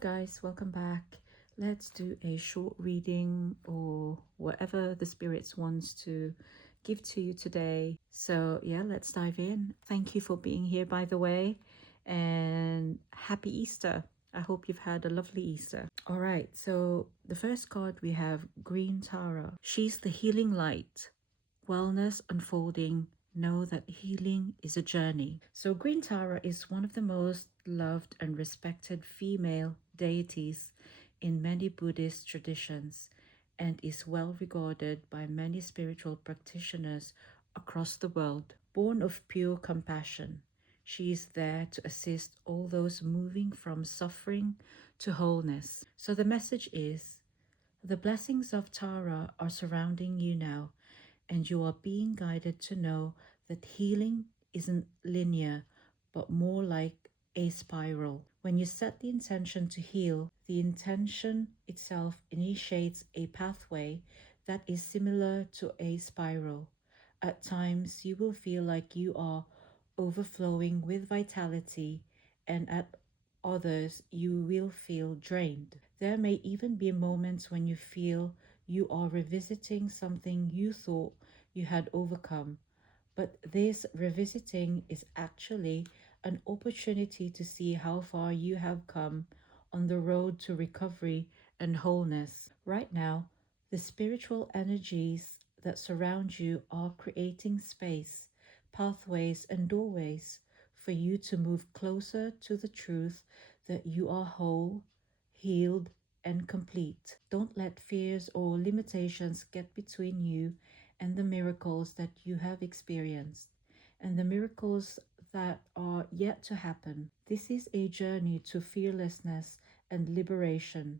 guys, welcome back. Let's do a short reading or whatever the spirits wants to give to you today. So yeah, let's dive in. Thank you for being here, by the way, and happy Easter. I hope you've had a lovely Easter. All right, so the first card we have Green Tara. She's the healing light, wellness unfolding. Know that healing is a journey. So Green Tara is one of the most loved and respected female deities in many Buddhist traditions and is well regarded by many spiritual practitioners across the world. Born of pure compassion, she is there to assist all those moving from suffering to wholeness. So the message is, the blessings of Tara are surrounding you now, and you are being guided to know that healing isn't linear, but more like a spiral. When you set the intention to heal, the intention itself initiates a pathway that is similar to a spiral. At times, you will feel like you are overflowing with vitality, and at others, you will feel drained. There may even be moments when you feel you are revisiting something you thought you had overcome. But this revisiting is actually an opportunity to see how far you have come on the road to recovery and wholeness. Right now, the spiritual energies that surround you are creating space, pathways, and doorways for you to move closer to the truth that you are whole, healed, and complete. Don't let fears or limitations get between you and the miracles that you have experienced and the miracles that are yet to happen. This is a journey to fearlessness and liberation,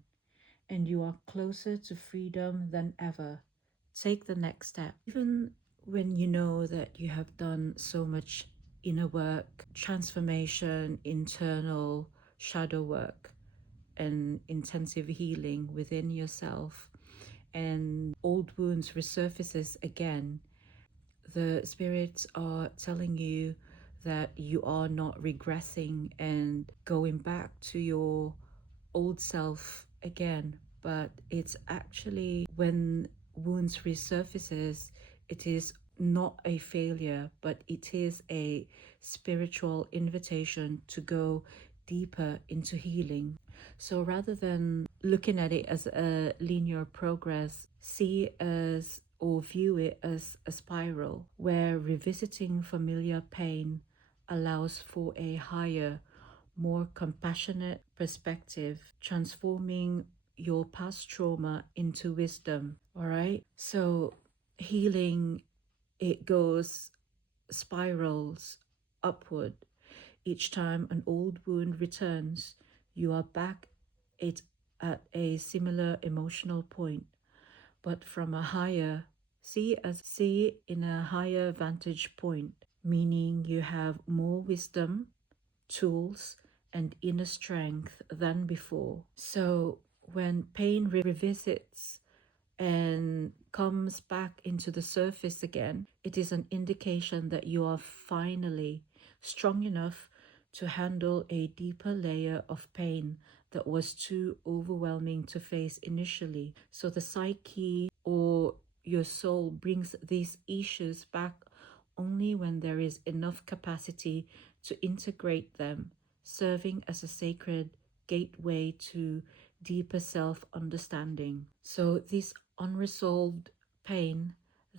and you are closer to freedom than ever. Take the next step. Even when you know that you have done so much inner work, transformation, internal shadow work, and intensive healing within yourself, and old wounds resurfaces again, the spirits are telling you that you are not regressing and going back to your old self again, but it's actually when wounds resurfaces, it is not a failure, but it is a spiritual invitation to go deeper into healing. So rather than looking at it as a linear progress, see as or view it as a spiral where revisiting familiar pain allows for a higher, more compassionate perspective, transforming your past trauma into wisdom. All right. So healing, it goes spirals upward. Each time an old wound returns, you are back at a similar emotional point, but from a higher, see in a higher vantage point, meaning you have more wisdom, tools, and inner strength than before. So when pain revisits and comes back into the surface again, it is an indication that you are finally strong enough to handle a deeper layer of pain that was too overwhelming to face initially. So the psyche or your soul brings these issues back only when there is enough capacity to integrate them, serving as a sacred gateway to deeper self-understanding. So this unresolved pain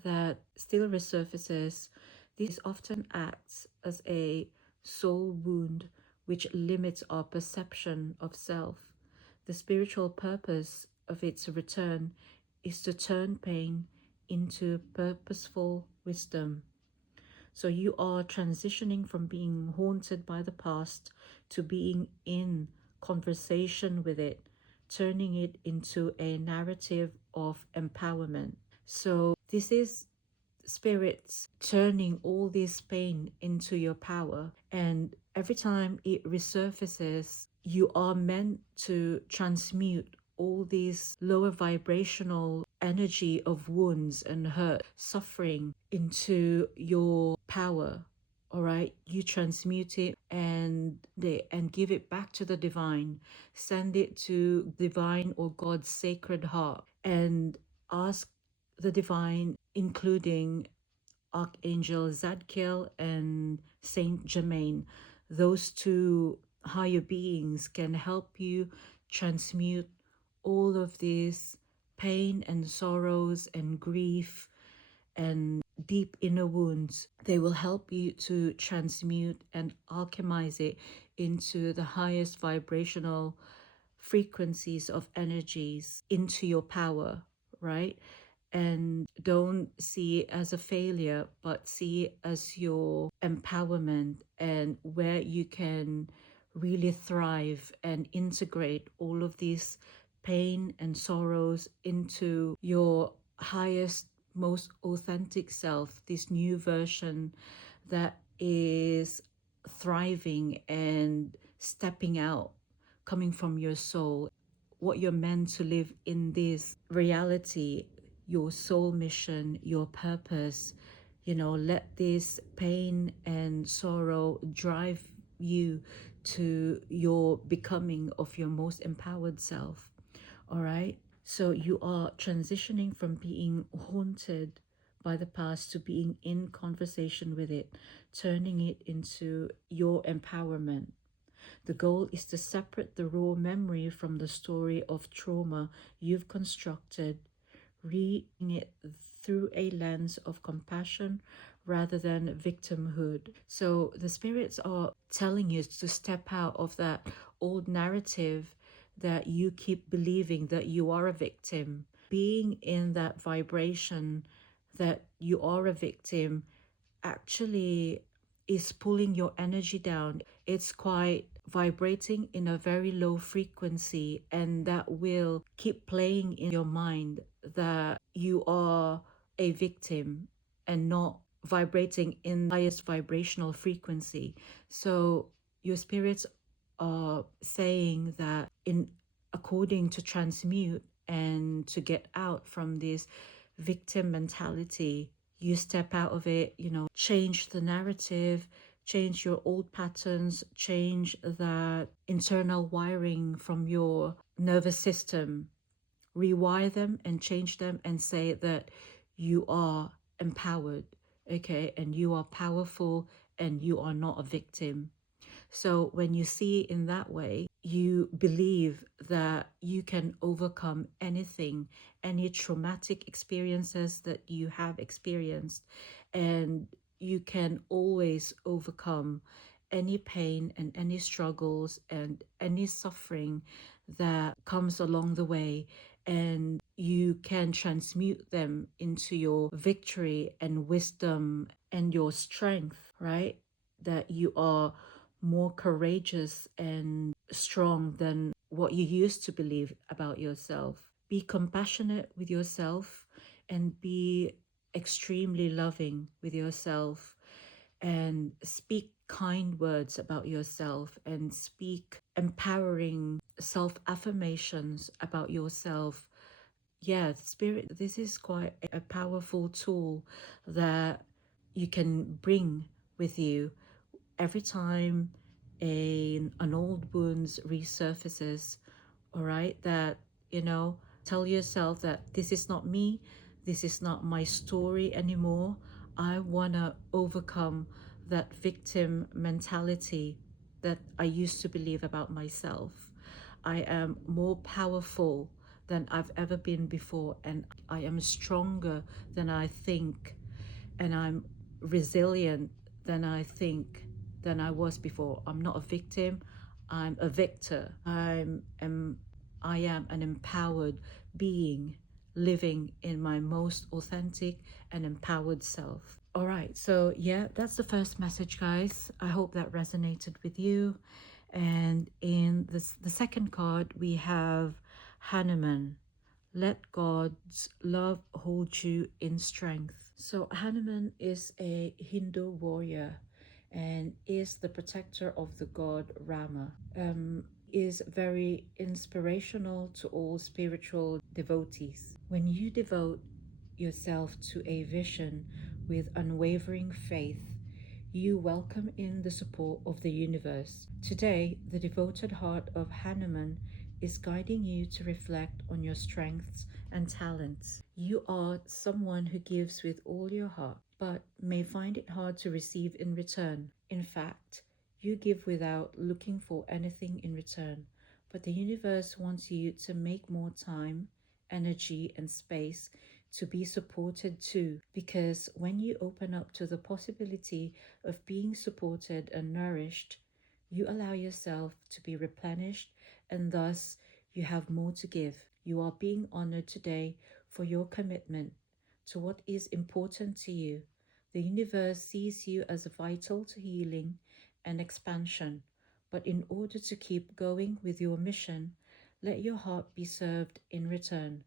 that still resurfaces, this often acts as a soul wound which limits our perception of self. The spiritual purpose of its return is to turn pain into purposeful wisdom. So you are transitioning from being haunted by the past to being in conversation with it, turning it into a narrative of empowerment. So this is spirits turning all this pain into your power, and every time it resurfaces, you are meant to transmute all these lower vibrational energy of wounds and hurt, suffering into your power, all right, you transmute it and give it back to the divine. Send it to divine or God's sacred heart and ask the divine, including Archangel Zadkiel and Saint Germain. Those two higher beings can help you transmute all of this pain and sorrows and grief and deep inner wounds. They will help you to transmute and alchemize it into the highest vibrational frequencies of energies into your power, right? And don't see it as a failure, but see it as your empowerment and where you can really thrive and integrate all of these pain and sorrows into your highest, most authentic self, this new version that is thriving and stepping out, coming from your soul, what you're meant to live in this reality, your soul mission, your purpose. Let this pain and sorrow drive you to your becoming of your most empowered self. All right. So you are transitioning from being haunted by the past to being in conversation with it, turning it into your empowerment. The goal is to separate the raw memory from the story of trauma you've constructed, reading it through a lens of compassion rather than victimhood. So the spirits are telling you to step out of that old narrative that you keep believing that you are a victim. Being in that vibration that you are a victim actually is pulling your energy down. It's quite vibrating in a very low frequency, and that will keep playing in your mind that you are a victim and not vibrating in the highest vibrational frequency. So your spirits are saying that in according to transmute and to get out from this victim mentality, you step out of it, change the narrative, change your old patterns, change that internal wiring from your nervous system, rewire them and change them and say that you are empowered, okay, and you are powerful and you are not a victim. So when you see it in that way, you believe that you can overcome anything, any traumatic experiences that you have experienced, and you can always overcome any pain and any struggles and any suffering that comes along the way, and you can transmute them into your victory and wisdom and your strength, right? That you are more courageous and strong than what you used to believe about yourself. Be compassionate with yourself and be extremely loving with yourself, and speak kind words about yourself and speak empowering self affirmations about yourself. Yeah, spirit, this is quite a powerful tool that you can bring with you every time an old wound resurfaces. All right, that tell yourself that this is not me, this is not my story anymore. I want to overcome that victim mentality that I used to believe about myself. I am more powerful than I've ever been before, and I am stronger than I think, and I'm resilient than I think than I was before. I'm not a victim, I'm a victor. I am an empowered being living in my most authentic and empowered self. All right, so yeah, that's the first message, guys. I hope that resonated with you. And in the second card, we have Hanuman. Let God's love hold you in strength. So Hanuman is a Hindu warrior and is the protector of the god Rama. Is very inspirational to all spiritual devotees. When you devote yourself to a vision with unwavering faith, you welcome in the support of the universe. Today, the devoted heart of Hanuman is guiding you to reflect on your strengths and talents. You are someone who gives with all your heart, but may find it hard to receive in return. In fact, you give without looking for anything in return, but the universe wants you to make more time, energy, and space to be supported too, because when you open up to the possibility of being supported and nourished, you allow yourself to be replenished, and thus you have more to give. You are being honored today for your commitment to what is important to you. The universe sees you as vital to healing and expansion, but in order to keep going with your mission, let your heart be served in return.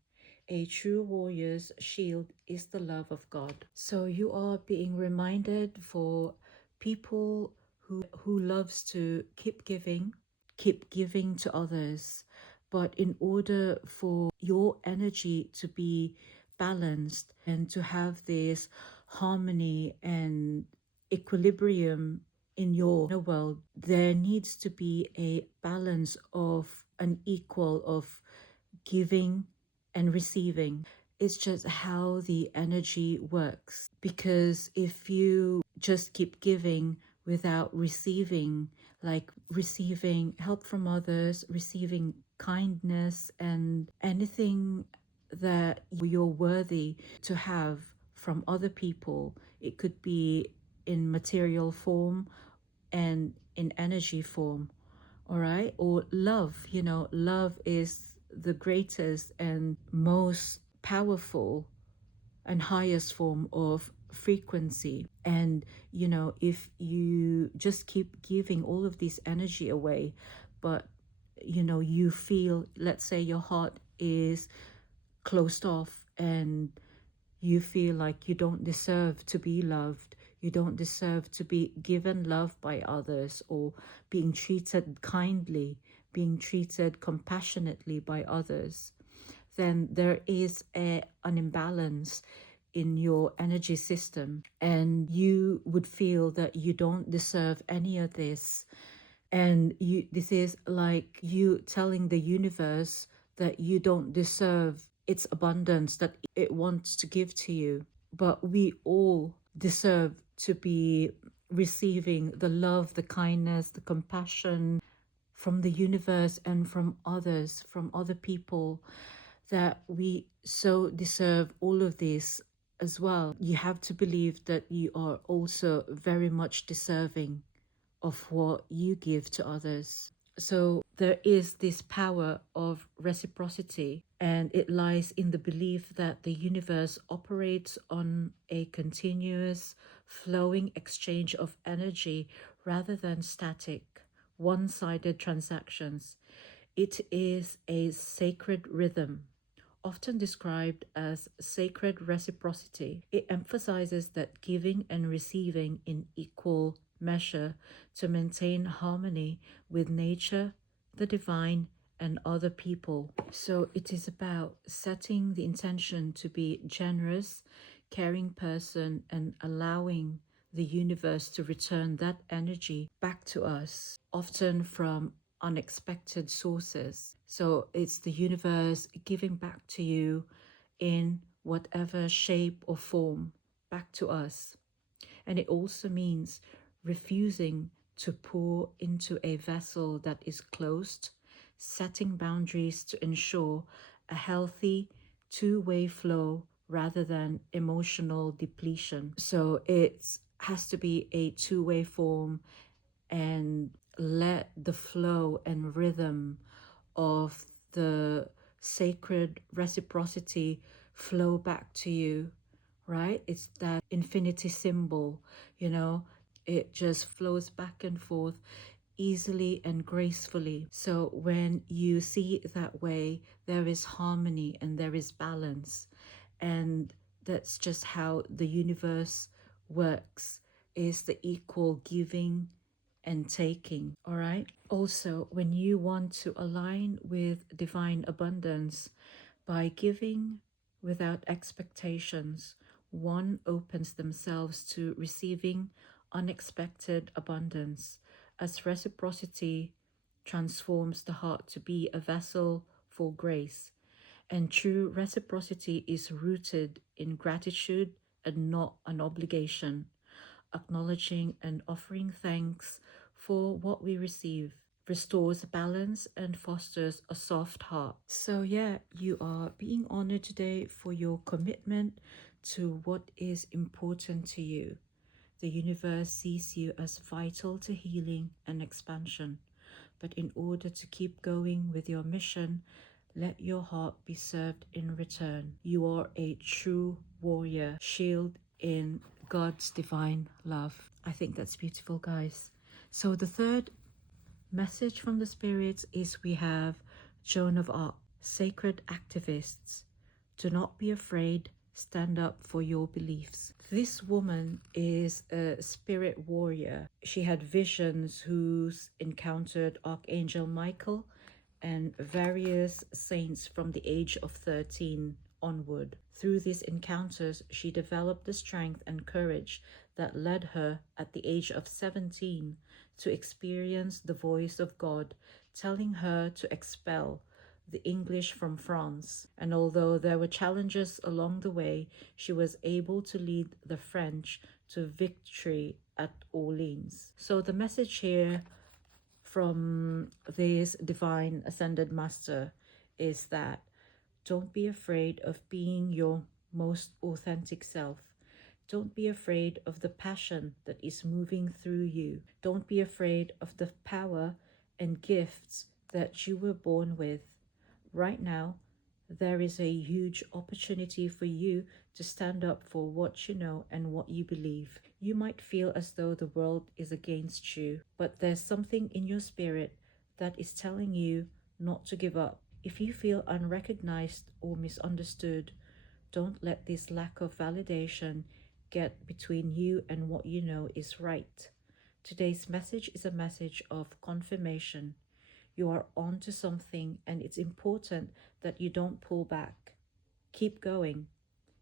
A true warrior's shield is the love of God. So you are being reminded for people who loves to keep giving to others. But in order for your energy to be balanced and to have this harmony and equilibrium in your inner world, there needs to be a balance of an equal of giving and receiving. It's just how the energy works. Because if you just keep giving without receiving, like receiving help from others, receiving kindness, and anything that you're worthy to have from other people, it could be in material form and in energy form, all right? Or love, love is the greatest and most powerful and highest form of frequency. And if you just keep giving all of this energy away, but you feel, let's say your heart is closed off, and you feel like you don't deserve to be loved, you don't deserve to be given love by others, or being treated kindly, being treated compassionately by others, then there is an imbalance in your energy system, and you would feel that you don't deserve any of this. And this is like you telling the universe that you don't deserve its abundance that it wants to give to you. But we all deserve to be receiving the love, the kindness, the compassion from the universe and from others, from other people, that we so deserve all of this as well. You have to believe that you are also very much deserving of what you give to others. So there is this power of reciprocity, and it lies in the belief that the universe operates on a continuous, flowing exchange of energy rather than static, one sided transactions. It is a sacred rhythm, often described as sacred reciprocity. It emphasizes that giving and receiving in equal measure to maintain harmony with nature, the divine, and other people. So it is about setting the intention to be generous, caring person, and allowing the universe to return that energy back to us, often from unexpected sources. So it's the universe giving back to you in whatever shape or form back to us. And it also means refusing to pour into a vessel that is closed, setting boundaries to ensure a healthy two-way flow rather than emotional depletion. So it has to be a two-way form, and let the flow and rhythm of the sacred reciprocity flow back to you, right? It's that infinity symbol, it just flows back and forth easily and gracefully. So when you see it that way, there is harmony and there is balance. And that's just how the universe works, is the equal giving and taking, all right? Also, when you want to align with divine abundance by giving without expectations, one opens themselves to receiving unexpected abundance, as reciprocity transforms the heart to be a vessel for grace. And true reciprocity is rooted in gratitude and not an obligation, acknowledging and offering thanks for what we receive restores balance and fosters a soft heart. So yeah, you are being honored today for your commitment to what is important to you. The universe sees you as vital to healing and expansion. But in order to keep going with your mission, let your heart be served in return. You are a true warrior, shield in God's divine love. I think that's beautiful, guys. So the third message from the spirits is we have Joan of Arc, sacred activists. Do not be afraid, stand up for your beliefs. This woman is a spirit warrior. She had visions who's encountered Archangel Michael and various saints from the age of 13 onward. Through these encounters, she developed the strength and courage that led her at the age of 17 to experience the voice of God telling her to expel the English from France. And although there were challenges along the way, she was able to lead the French to victory at Orleans. So the message here from this divine ascended master is that don't be afraid of being your most authentic self. Don't be afraid of the passion that is moving through you. Don't be afraid of the power and gifts that you were born with. Right now, there is a huge opportunity for you to stand up for what you know and what you believe. You might feel as though the world is against you, but there's something in your spirit that is telling you not to give up. If you feel unrecognized or misunderstood, don't let this lack of validation get between you and what you know is right. Today's message is a message of confirmation. You are on to something, and it's important that you don't pull back. Keep going,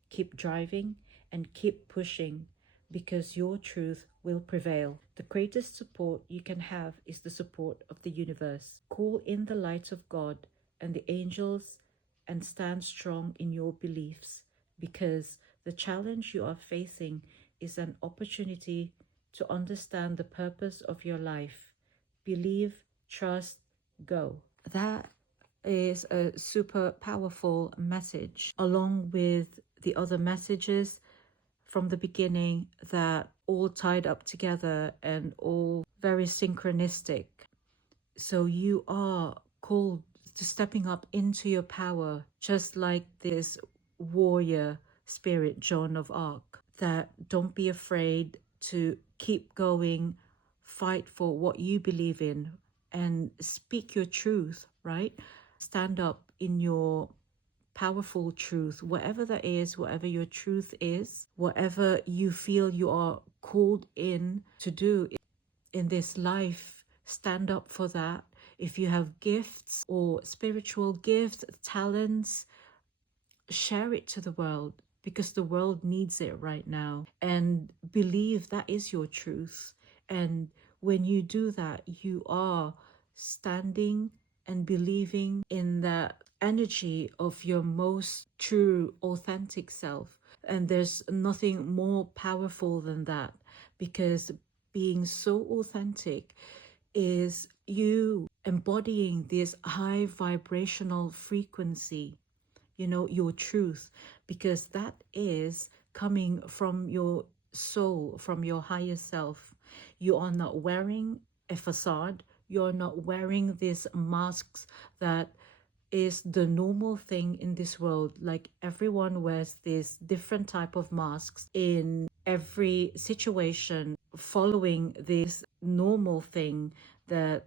keep driving, and keep pushing, because your truth will prevail. The greatest support you can have is the support of the universe. Call in the light of God and the angels and stand strong in your beliefs, because the challenge you are facing is an opportunity to understand the purpose of your life. Believe, trust, go. That is a super powerful message, along with the other messages from the beginning that all tied up together and all very synchronistic. So you are called to stepping up into your power, just like this warrior spirit, Joan of Arc, that don't be afraid to keep going, fight for what you believe in, and speak your truth, right? Stand up in your powerful truth, whatever that is, whatever your truth is, whatever you feel you are called in to do in this life, stand up for that. If you have gifts or spiritual gifts, talents, share it to the world, because the world needs it right now. And believe that is your truth. And when you do that, you are standing and believing in that energy of your most true, authentic self. And there's nothing more powerful than that, because being so authentic is you embodying this high vibrational frequency, your truth, because that is coming from your soul, from your higher self. You are not wearing a facade. You're not wearing these masks that is the normal thing in this world. Like, everyone wears this different type of masks in every situation, following this normal thing that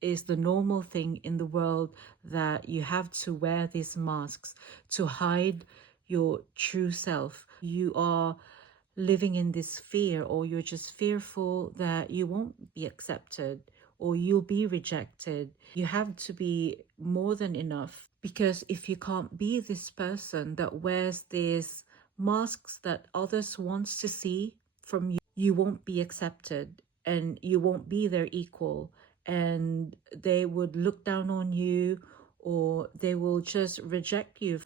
is the normal thing in the world, that you have to wear these masks to hide your true self. You are living in this fear, or you're just fearful that you won't be accepted or you'll be rejected. You have to be more than enough, because if you can't be this person that wears these masks that others wants to see from you, you won't be accepted and you won't be their equal, and they would look down on you, or they will just reject you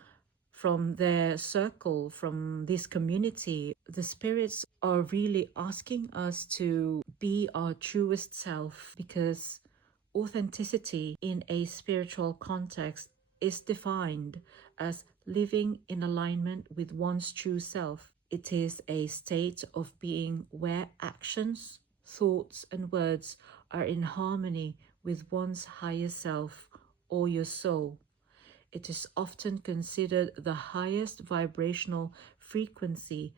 from their circle, from this community. The spirits are really asking us to be our truest self, because authenticity in a spiritual context is defined as living in alignment with one's true self. It is a state of being where actions, thoughts, and words are in harmony with one's higher self or your soul. It is often considered the highest vibrational frequency,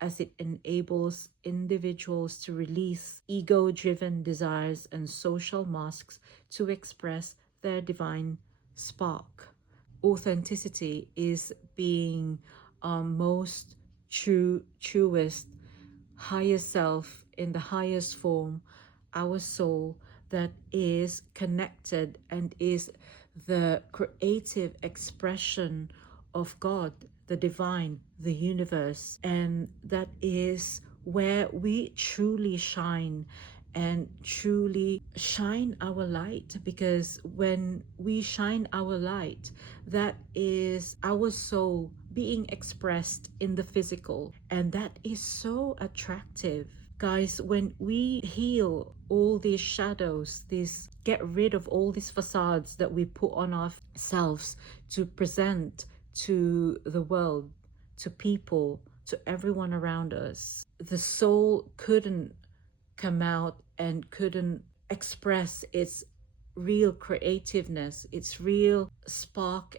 as it enables individuals to release ego-driven desires and social masks to express their divine spark. Authenticity is being our most truest, highest self in the highest form, our soul that is connected and is the creative expression of God, the divine, the universe. And that is where we truly shine and truly shine our light, because when we shine our light, that is our soul being expressed in the physical, and that is so attractive. Guys, when we heal all these shadows, this get rid of all these facades that we put on ourselves to present to the world, to people, to everyone around us, the soul couldn't come out and couldn't express its real creativeness, its real spark,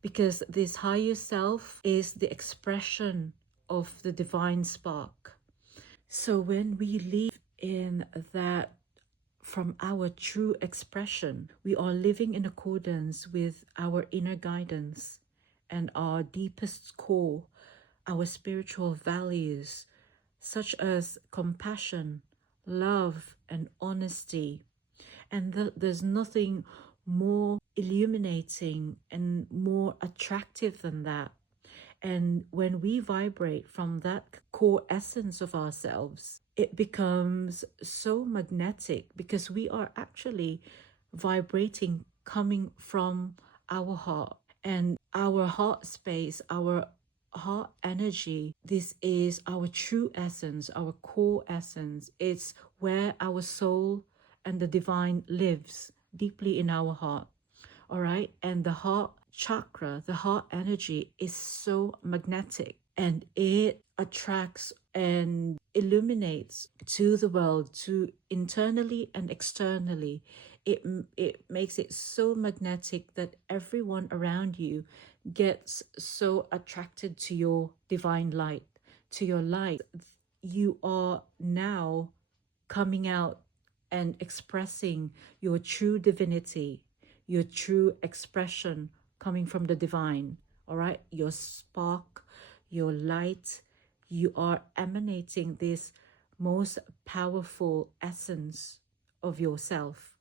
because this higher self is the expression of the divine spark. So when we live in that from our true expression, we are living in accordance with our inner guidance and our deepest core, our spiritual values, such as compassion, love, and honesty. And there's nothing more illuminating and more attractive than that. And when we vibrate from that core essence of ourselves, it becomes so magnetic, because we are actually vibrating coming from our heart, and our heart space, our heart energy. This is our true essence, our core essence. It's where our soul and the divine lives deeply in our heart. All right. And the heart chakra, the heart energy is so magnetic, and it attracts and illuminates to the world, to internally and externally. It makes it so magnetic that everyone around you gets so attracted to your divine light, to your light. You are now coming out and expressing your true divinity, your true expression coming from the divine. All right, your spark, your light, you are emanating this most powerful essence of yourself.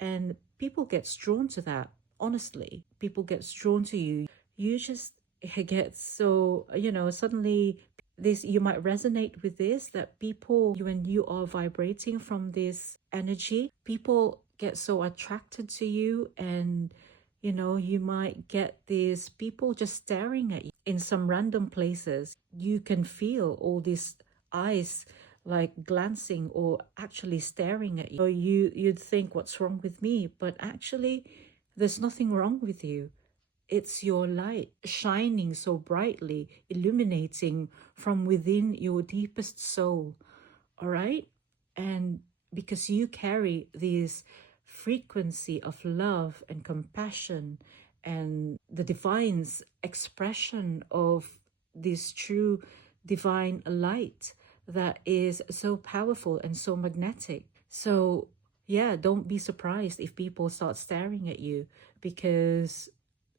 And people get drawn to that. Honestly, people get drawn to you. You just get so, suddenly this, you might resonate with this, that people, when you are vibrating from this energy, people get so attracted to you. And you might get these people just staring at you in some random places. You can feel all these eyes like glancing or actually staring at you. So you'd think, what's wrong with me? But actually, there's nothing wrong with you. It's your light shining so brightly, illuminating from within your deepest soul. All right? And because you carry this frequency of love and compassion and the divine's expression of this true divine light that is so powerful and so magnetic. So yeah, don't be surprised if people start staring at you, because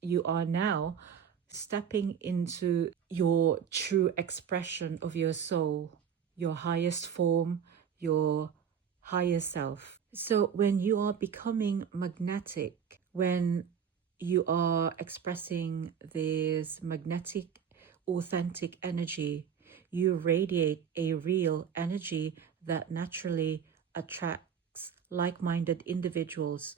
you are now stepping into your true expression of your soul, your highest form, your higher self. So when you are becoming magnetic, when you are expressing this magnetic, authentic energy, you radiate a real energy that naturally attracts like-minded individuals,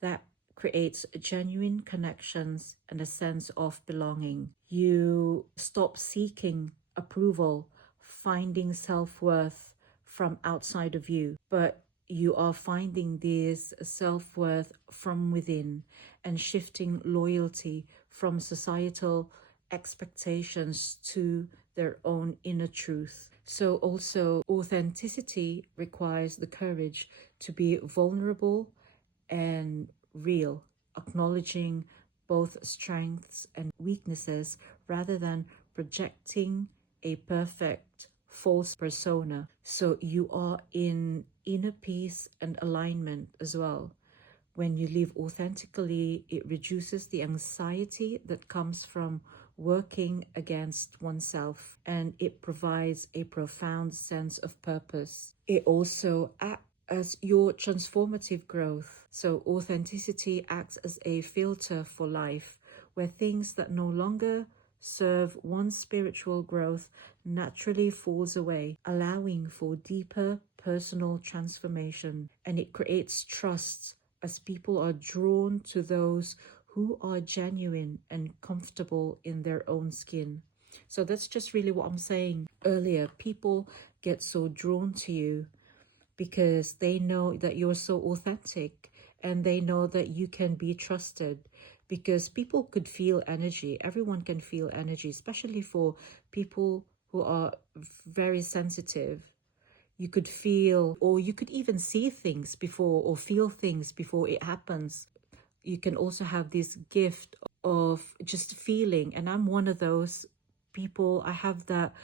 that creates genuine connections and a sense of belonging. You stop seeking approval, finding self-worth from outside of you, but you are finding this self-worth from within and shifting loyalty from societal expectations to their own inner truth. So also authenticity requires the courage to be vulnerable and real, acknowledging both strengths and weaknesses rather than projecting a perfect false persona. So you are in inner peace and alignment as well. When you live authentically, it reduces the anxiety that comes from working against oneself, and it provides a profound sense of purpose. It also acts as your transformative growth. So authenticity acts as a filter for life, where things that no longer serve one's spiritual growth naturally falls away, allowing for deeper personal transformation. And it creates trust as people are drawn to those who are genuine and comfortable in their own skin. So that's just really what I'm saying earlier. People get so drawn to you because they know that you're so authentic, and they know that you can be trusted, because people could feel energy. Everyone can feel energy, especially for people who are very sensitive. You could feel, or you could even see things before, or feel things before it happens. You can also have this gift of just feeling, and I'm one of those people. I have that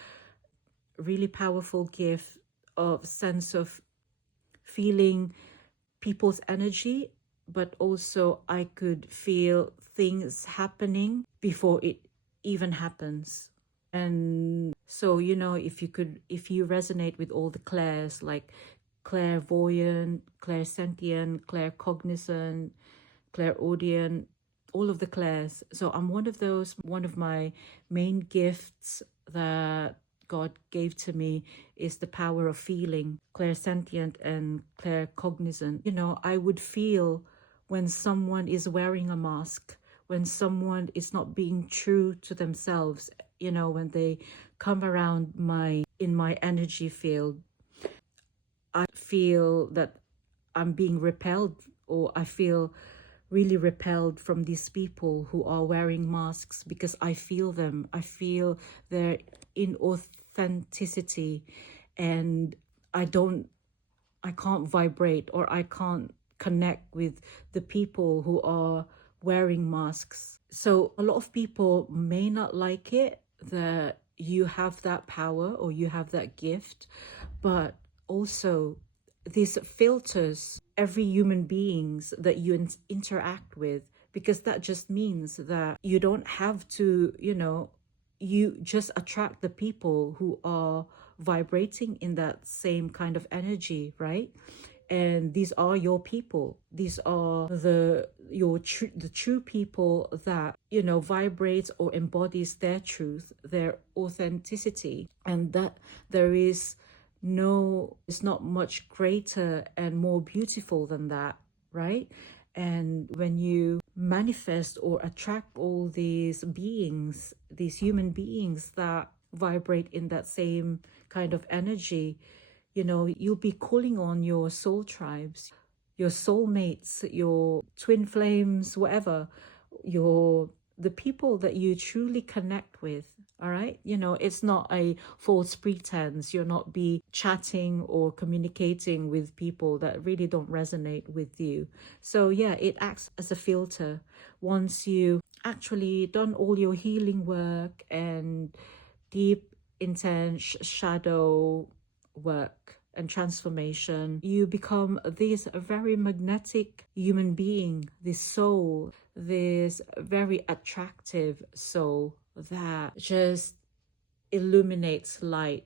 really powerful gift of sense of feeling people's energy, but also I could feel things happening before it even happens. And so, if you resonate with all the clairs, like clairvoyant, clairsentient, claircognizant, clairaudient, all of the clairs. So I'm one of those. One of my main gifts that God gave to me is the power of feeling, clairsentient and claircognizant. I would feel when someone is wearing a mask, when someone is not being true to themselves, when they come around in my energy field. I feel that I'm being repelled, or I feel really repelled from these people who are wearing masks, because I feel them. I feel their inauthenticity, and I can't vibrate, or I can't connect with the people who are wearing masks. So a lot of people may not like it that you have that power or you have that gift, but also these filters every human beings that you interact with, because that just means that you don't have to, you just attract the people who are vibrating in that same kind of energy, right? And these are your people. These are the true people that vibrates or embodies their truth, their authenticity, and that there is it's not much greater and more beautiful than that, right? And when you manifest or attract all these beings, these human beings that vibrate in that same kind of energy, you'll be calling on your soul tribes, your soulmates, your twin flames, whatever, the people that you truly connect with. All right. It's not a false pretense. You're not be chatting or communicating with people that really don't resonate with you. So yeah, it acts as a filter. Once you actually done all your healing work and deep, intense shadow work and transformation, you become this very magnetic human being, this soul, this very attractive soul that just illuminates light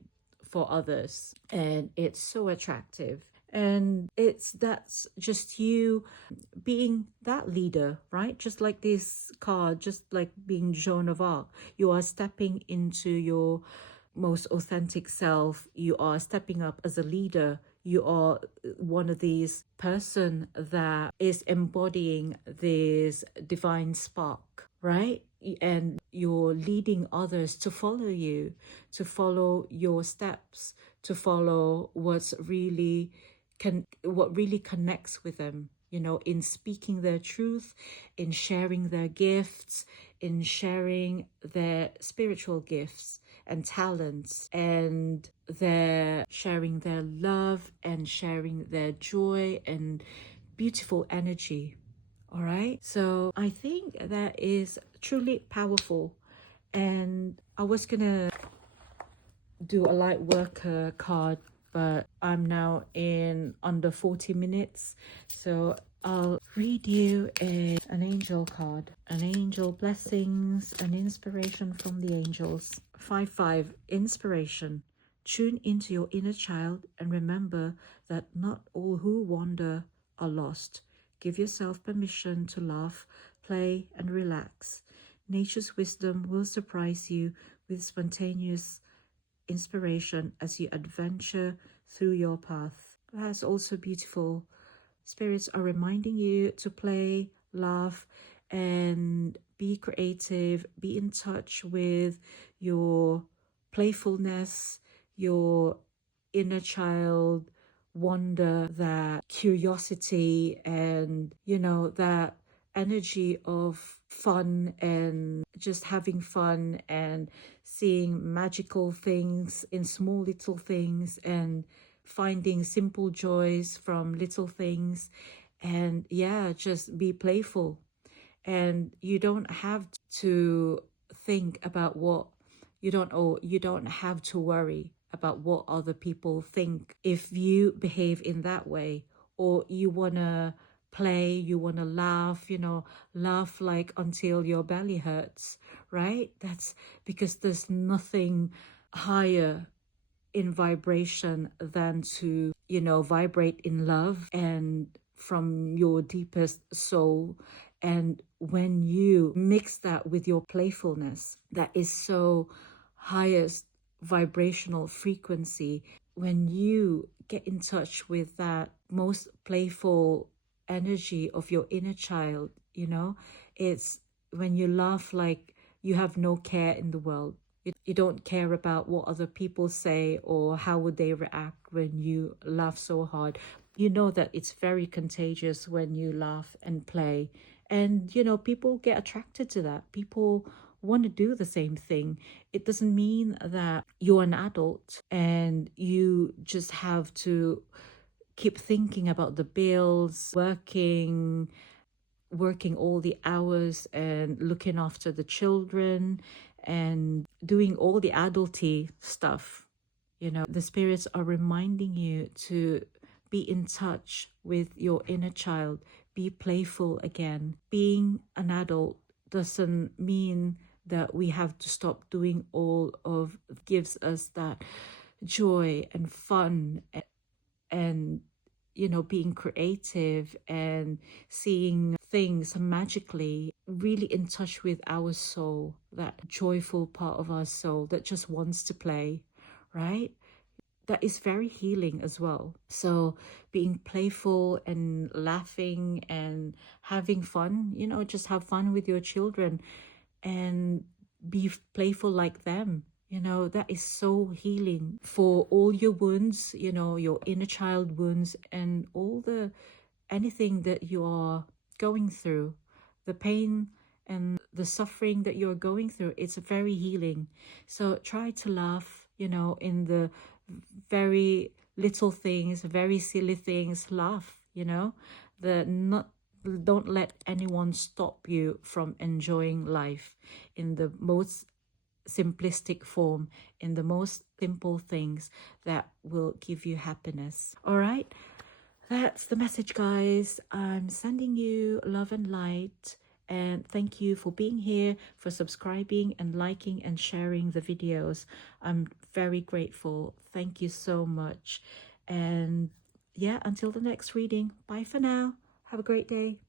for others, and it's so attractive. And that's just you being that leader, right? Just like this card, just like being Joan of Arc, you are stepping into your most authentic self. You are stepping up as a leader. You are one of these person that is embodying this divine spark, right? And you're leading others to follow you, to follow your steps, to follow what really connects with them, you know, in speaking their truth, in sharing their gifts, in sharing their spiritual gifts and talents, and they're sharing their love and sharing their joy and beautiful energy. All right, so I think that is truly powerful. And I was gonna do a light worker card, but I'm now in under 40 minutes, so I'll read you an angel card. An angel blessings, an inspiration from the angels. 5-5 inspiration. Tune into your inner child and remember that not all who wander are lost. Give yourself permission to laugh, play, and relax. Nature's wisdom will surprise you with spontaneous inspiration as you adventure through your path. That's also beautiful. Spirits are reminding you to play, laugh, and be creative. Be in touch with your playfulness, your inner child wonder, that curiosity, and you know, that energy of fun and just having fun and seeing magical things in small little things and finding simple joys from little things. And yeah, just be playful. And you don't have to think about what you don't have to worry about what other people think if you behave in that way. Or you want to play, you want to laugh, you know, laugh like until your belly hurts, right? That's because there's nothing higher in vibration than to, you know, vibrate in love and from your deepest soul. And when you mix that with your playfulness, that is so highest vibrational frequency. When you get in touch with that most playful energy of your inner child, you know, it's when you laugh like you have no care in the world. You don't care about what other people say or how would they react when you laugh so hard. You know that it's very contagious when you laugh and play. And, you know, people get attracted to that. People want to do the same thing. It doesn't mean that you're an adult and you just have to keep thinking about the bills, working all the hours and looking after the children and doing all the adulty stuff. You know, the spirits are reminding you to be in touch with your inner child, be playful again. Being an adult doesn't mean that we have to stop doing all of gives us that joy and fun and you know, being creative and seeing things magically, really in touch with our soul, that joyful part of our soul that just wants to play, right? That is very healing as well. So being playful and laughing and having fun, you know, just have fun with your children and be playful like them. You know, that is so healing for all your wounds, you know, your inner child wounds and all anything that you are going through, the pain and the suffering that you're going through. It's very healing. So try to laugh, you know, in the very little things, very silly things. Laugh, you know, don't let anyone stop you from enjoying life in the most simplistic form, in the most simple things that will give you happiness. All right, that's the message, guys. I'm sending you love and light, and thank you for being here, for subscribing and liking and sharing the videos. I'm very grateful. Thank you so much. And yeah, until the next reading, bye for now. Have a great day.